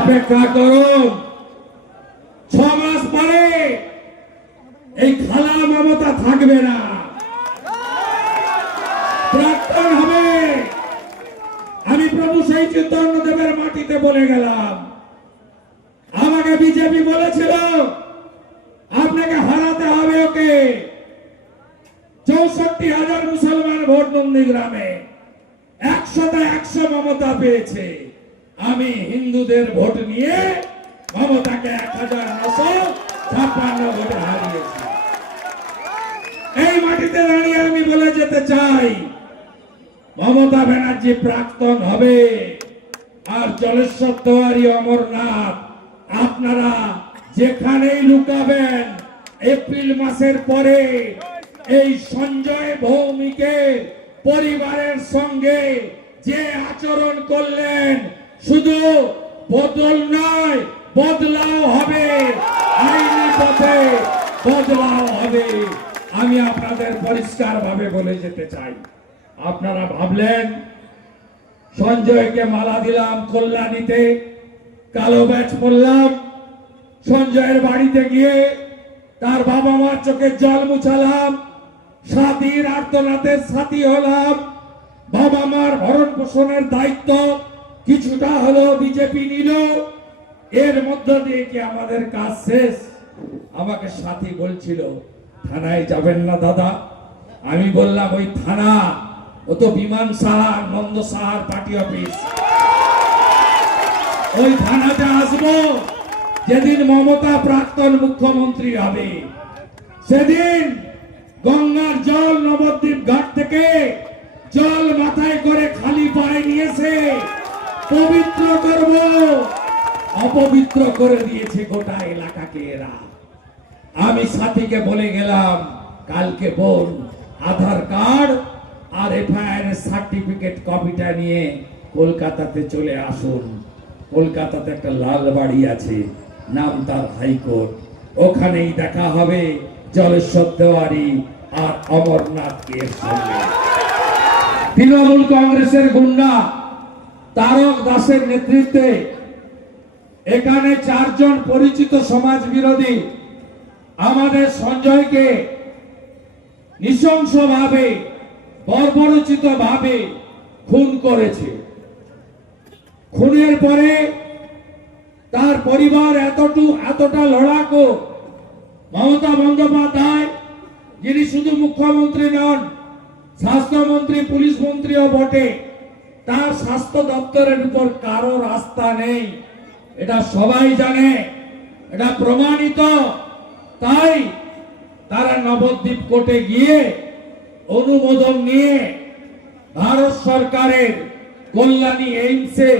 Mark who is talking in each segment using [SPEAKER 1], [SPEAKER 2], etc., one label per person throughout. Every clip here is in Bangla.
[SPEAKER 1] অপেক্ষা করুন। ছ মাস পরে এই খালা মমতা থাকবে না। প্রাক্তন হবে। আমি প্রভু সেই চৈতন্য মাটিতে বলে গেলাম। আমাকে বিজেপি বলেছিল, আপনাকে হারাতে হবে ওকে। চৌষট্টি হাজার মুসলমান ভোট নন্দী গ্রামে একশোতে একশো মমতা পেয়েছে। আমি হিন্দুদের ভোট নিয়ে মমতাকে এক হাজার নশো ছাপ্পান্ন ভোটে হারিয়েছি। এই মাটিতে দাঁড়িয়ে আমি বলে যেতে চাই, মমতা ব্যানার্জি প্রাক্তন হবে আর জলেশ্বর তেওয়ারি অমরনাথ, আপনারা যেখানেই লুকাবেন, এপ্রিল মাসের পরে এই সঞ্জয় ভৌমিকের পরিবারের সঙ্গে যে আচরণ করলেন শুধু বদল নয়, বদলাও হবে। আইনি পথে বদলাও হবে। আমি আপনাদের পরিষ্কার ভাবে বলে যেতে চাই। আপনারা ভাবলেন, সঞ্জয়কে মালা দিলাম কল্যাণীতে, কালো ব্যাচ পরলাম, সঞ্জয়ের বাড়িতে গিয়ে তার বাবা মার চোখে জল মুছালাম সাথীর আর্তনাথের সাথী হলাম বাবা মার ভরণ পোষণের দায়িত্ব কিছুটা হলো বিজেপি নিল। এর মধ্য দিয়ে কি আমাদের কাজ শেষ? আমাকে সাথী বলছিল, থানায় যাবেন না দাদা। আমি বললাম, ওই থানা, ও তো বিমান সাহার, নন্দ সাহার পার্টি অফিস। ওই থানাতে আসব। যেদিন মমতা প্রাক্তন মুখ্যমন্ত্রী হবে, সেদিন গঙ্গার জল নবদ্বীপ ঘাট থেকে জল মাথায় করে খালি পায়ে নিয়েছে পবিত্র করব। অপবিত্র করে দিয়েছে গোটা এলাকাকে এরা। আমি সাথীকে বলে গেলাম, কালকে বোন, আধার কার্ড আর এফআইআর সার্টিফিকেট কপিটা নিয়ে কলকাতাতে চলে আসুন। কলকাতাতে একটা লাল বাড়ি আছে, নাম তার হাইকোর্ট। ওখানেই দেখা হবে জলেশ্বর তেওয়ারি আর অমরনাথ এর সঙ্গে। তৃণমূল কংগ্রেসের গুন্ডা তারক দাসের নেতৃত্বে এখানে চারজন পরিচিত সমাজ বিরোধী আমাদের সঞ্জয়কে নৃশংসভাবে বর্বরচিত ভাবে খুন করেছে। খুনের পরে তার পরিবার এতটু, এতটা লড়াকো মমতা বন্দ্যোপাধ্যায়, যিনি শুধু মুখ্যমন্ত্রী নন, স্বাস্থ্যমন্ত্রী, পুলিশ মন্ত্রীও বটে। তার স্বাস্থ্য দপ্তরের উপর কারও রাস্তা নেই। এটা সবাই জানে, এটা প্রমাণিত। তাই তারা নবদ্বীপ কোর্টে গিয়ে অনুমোদন নিয়ে ভারত সরকারের কল্যাণী এইমসে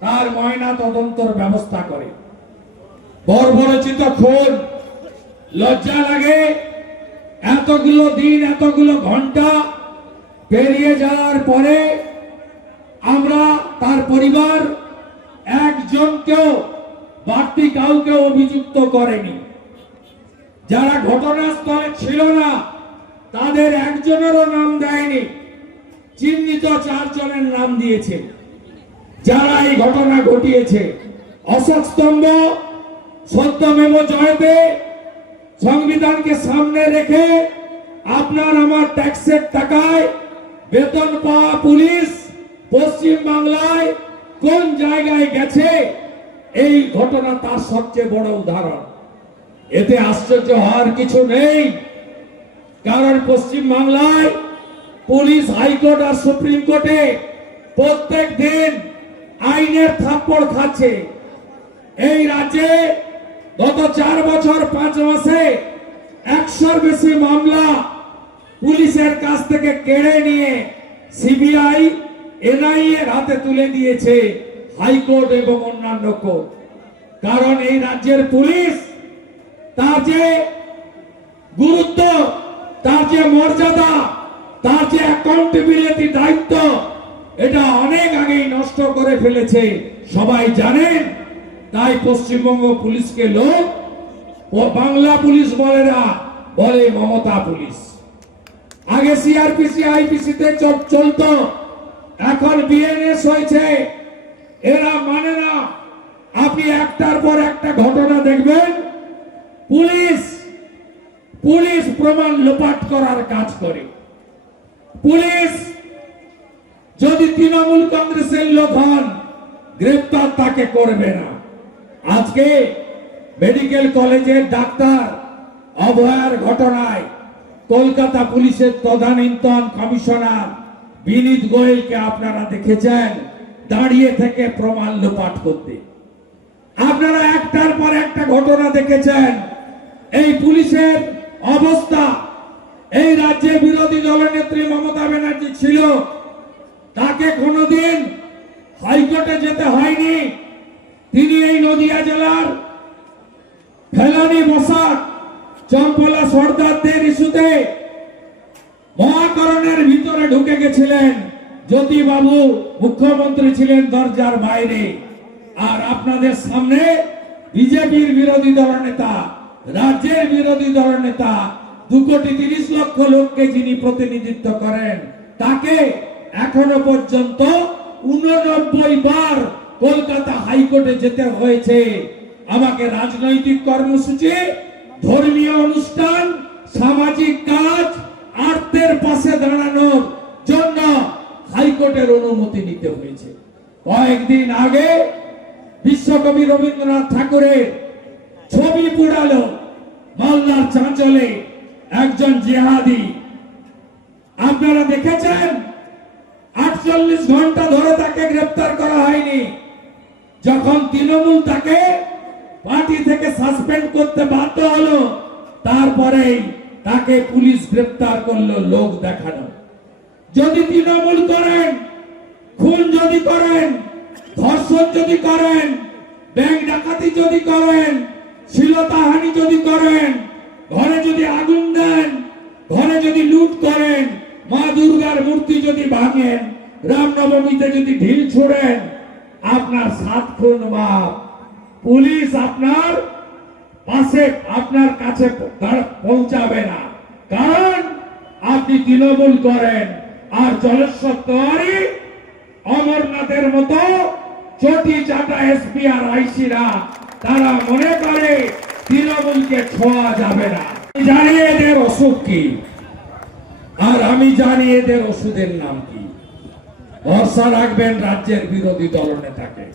[SPEAKER 1] তার ময়না তদন্তর ব্যবস্থা করে। বর্বরচিত খুন, লজ্জা লাগে। এতগুলো দিন, এতগুলো ঘণ্টা পেরিয়ে যাওয়ার পরে আমরা তার পরিবার একজনকেও বাড়তি কাউকে অভিযুক্ত করেনি। যারা ঘটনাস্থলে ছিল না, তাদের একজনেরও নাম দেয়নি। চিহ্নিত চারজনের নাম দিয়েছে। যারা এই ঘটনা ঘটিয়েছে, অশোক স্তম্ভ, সত্যমেব জয়তে সংবিধানকে সামনে রেখে আপনার আমার ট্যাক্সের টাকায় বেতন পাওয়া পুলিশ পশ্চিম বাংলায় কোন জায়গায় গেছে? এই ঘটনা তার সবচেয়ে বড় উদাহরণ। এতে আশ্চর্য হওয়ার কিছু নেই, কারণ পশ্চিম বাংলায় পুলিশ হাইকোর্ট আর সুপ্রিম কোর্টে প্রত্যেক দিন আইনের থাপ্পড় খাচ্ছে। এই রাজ্যে গত চার বছর, পাঁচ মাসে একশোর বেশি মামলা পুলিশের কাছ থেকে কেড়ে নিয়ে সিবিআই এনআইএ এর হাতে তুলে দিয়েছে হাইকোর্ট এবং অন্যান্য কোর্ট। কারণ এই রাজ্যের পুলিশ, তার যে গুরুত্ব, তার যে মর্যাদা, তার যে অ্যাকাউন্টেবিলিটি দায়িত্ব, এটা অনেক আগেই নষ্ট করে ফেলেছে। সবাই জানেন, তাই পশ্চিমবঙ্গ পুলিশকে লোক ও বাংলা পুলিশ বলে না, বলে মমতা পুলিশ। আগে সিআরপিসি আইপিসি তে চ- চলতো। এখন বিএনএস হয়েছে। এরা মানে না। আপনি একটার পর একটা ঘটনা দেখবেন। পুলিশ পুলিশ প্রমাণ লোপাট করার কাজ করে। পুলিশ, যদি তৃণমূল কংগ্রেসের লোক হন, গ্রেপ্তার তাকে করবে না। আজকে মেডিকেল কলেজের ডাক্তার অভয়ার ঘটনায় কলকাতা পুলিশের তদানীন্তন কমিশনার বিনীত গোয়েলকে আপনারা দেখেছেন, দাঁড়িয়ে থেকে প্রমাণ পাঠ করতে। আপনারা একটার পর একটা ঘটনা দেখেছেন, এই পুলিশের অবস্থা। এই রাজ্যে বিরোধী দলনেত্রী মমতা ব্যানার্জি ছিল, তাকে কোনোদিন হাইকোর্টে যেতে হয়নি। তিনি এই নদিয়া জেলার ফেলানি বসাক, চম্পলা সর্দারদের ইস্যুতে মহাকরণের ভিতরে ঢুকে গেছিলেন জ্যোতিবাবু, মুখ্যমন্ত্রী ছিলেন দরজার বাইরে। আর আপনাদের সামনে বিজেপির বিরোধী দল নেতা, রাজ্যের বিরোধী দল নেতা, দু কোটি তিরিশ লক্ষ লোককে যিনি প্রতিনিধিত্ব করেন, তাকে এখনও পর্যন্ত উননব্বই বার কলকাতা হাইকোর্টে যেতে হয়েছে। আমাকে রাজনৈতিক কর্মসূচি, ধর্মীয় অনুষ্ঠান, সামাজিক কাজ আর্থের পাশে দাঁড়ানোর জন্য হাইকোর্টের অনুমতি নিতে হয়েছে। কয়েকদিন আগে বিশ্বকবি রবীন্দ্রনাথ ঠাকুরের ছবি পুড়ালো মালদার চাঁচলে একজন জেহাদি। আপনারা দেখেছেন? আটচল্লিশ ঘণ্টা ধরে তাকে গ্রেপ্তার করা হয়নি। যখন তৃণমূল তাকে পার্টি থেকে সাসপেন্ড করতে বাধ্য হলো, তারপরেই তাকে পুলিশ গ্রেপ্তার করল, লোক দেখানো যদি তৃণমূল করেন, খুন যদি করেন, ধর্ষণ যদি করেন, ব্যাংক ডাকাতি যদি করেন, শিলতাহানি যদি করেন, ঘরে যদি আগুন দেন, ঘরে যদি লুট করেন, মা দুর্গার মূর্তি যদি ভাঙেন, রামনবমীতে যদি ঢিল ছোড়েন, আপনার সাত খুন বাপ পুলিশ আপনার পাশে আপনার কাছে পৌঁছাবে না। কারণ আপনি তৃণমূল করেন, আর জলেশ্বর অমরনাথের মতো চটি চাটা এসপি আর আইসিরা, তারা মনে করে তৃণমূলকে ছোঁয়া যাবে না। জানি এদের অসুখ কি, আর আমি জানি এদের ওষুধের নাম কি। ভরসা রাখবেন রাজ্যের বিরোধী দলনেতাকে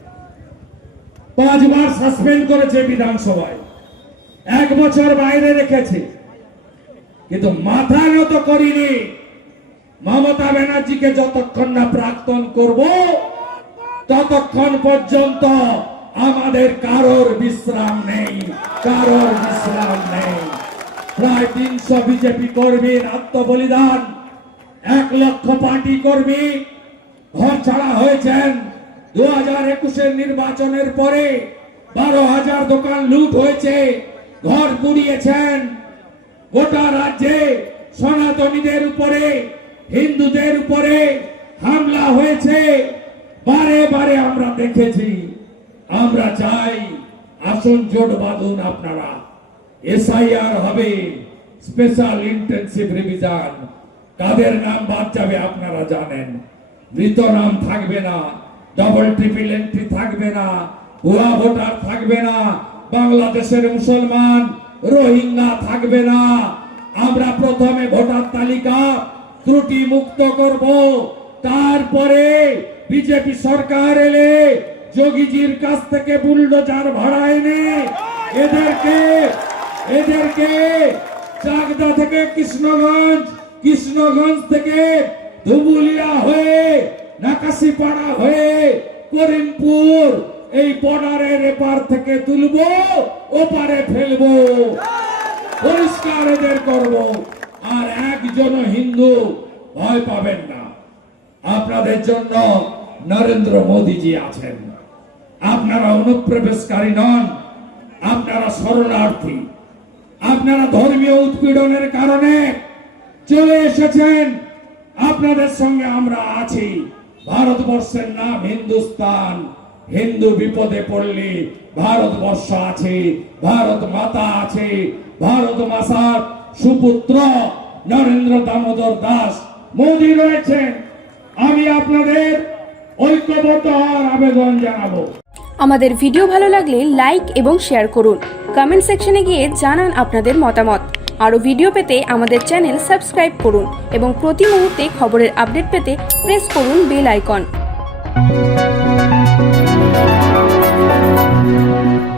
[SPEAKER 1] পাঁচবার সাসপেন্ড করেছে বিধানসভায়। এক বছর বাইরে রেখেছে। কিন্তু মাথা নত করিনি। মমতা ব্যানার্জিকে যতক্ষণ না প্রাক্তন করব, ততক্ষণ পর্যন্ত আমাদের কারোর বিশ্রাম নেই, কারোর বিশ্রাম নেই। প্রায় তিনশো বিজেপি কর্মীর আত্মবলিদান, এক লক্ষ পার্টি কর্মী ঘর ছাড়া হয়েছেন। দু হাজার একুশের নির্বাচনের পরে বারো হাজার দোকান লুট হয়েছে। ঘর পুড়িয়েছেন। গোটা রাজ্যে সনাতনীদের উপরে, হিন্দুদের উপরে হামলা হয়েছে। বারে বারে আমরা দেখেছি, আমরা চাই আসন জোট বাঁধুন আপনারা। এসআইআর হবে, স্পেশাল ইন্টেনসিভ রিভিশন। কাদের নাম বাদ যাবে আপনারা জানেন। মৃত নাম থাকবে না ডবল ট্রিপল এন্ট্রি থাকবে না, ভুয়া ভোটার থাকবে না। বাংলাদেশের মুসলমান রোহিঙ্গা থাকবে না। আমরা প্রথমে ভোটার তালিকা ত্রুটি মুক্ত করব। তারপরে বিজেপি সরকার এলে যোগীজির কাছ থেকে বুলডোজার ভাড়া এনে এদেরকে এদেরকে চাকদা থেকে কৃষ্ণগঞ্জ কৃষ্ণগঞ্জ থেকে ধুবুলিয়া হয়ে, নাকাশিপাড়া হয়ে করিমপুর এই বর্ডারের এপার থেকে তুলবো, ওপারে ফেলব। পরিষ্কার এদের করব। আর একজন হিন্দু ভয় পাবেন না। আপনাদের জন্য নরেন্দ্র মোদীজি আছেন। আপনারা অনুপ্রবেশকারী নন, আপনারা শরণার্থী। আপনারা ধর্মীয় উৎপীড়নের কারণে চলে এসেছেন। আপনাদের সঙ্গে আমরা আছি। ভারতবর্ষের নাম হিন্দুস্তান। হিন্দু বিপদে পড়লে, ভারতবর্ষ আছে, ভারত মাতা আছে, ভারত মাতার সুপুত্র নরেন্দ্র দামোদর দাস মোদী রয়েছেন। আমি আপনাদের ঐক্যবদ্ধ হওয়ার আবেদন জানাব।
[SPEAKER 2] আমাদের ভিডিও ভালো লাগলে লাইক এবং শেয়ার করুন। কমেন্ট সেকশনে গিয়ে জানান আপনাদের মতামত। আরও ভিডিও পেতে আমাদের চ্যানেল সাবস্ক্রাইব করুন এবং প্রতি মুহূর্তে খবরের আপডেট পেতে প্রেস করুন বেল আইকন।